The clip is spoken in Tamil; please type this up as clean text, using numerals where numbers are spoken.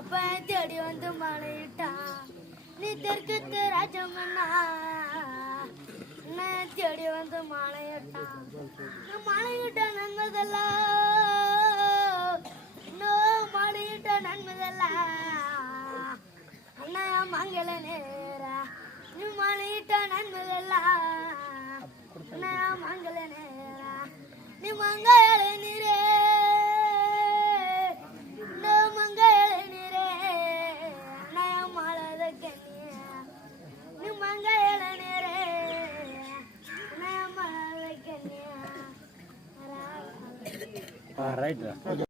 அப்ப தேடி வந்து மழையிட்டான் நீ தெற்கு ராஜமன்னா தேடி வந்து மழையிட்டான் மழையிட்ட நன்மதெல்லாம் இன்னும் மழையிட்ட நன்மதெல்லாம் அண்ணா மங்கள நேர நீ மழையிட்ட நன்மதெல்லாம் அண்ணா மங்கள நேர நீ மங்காள நீரே right.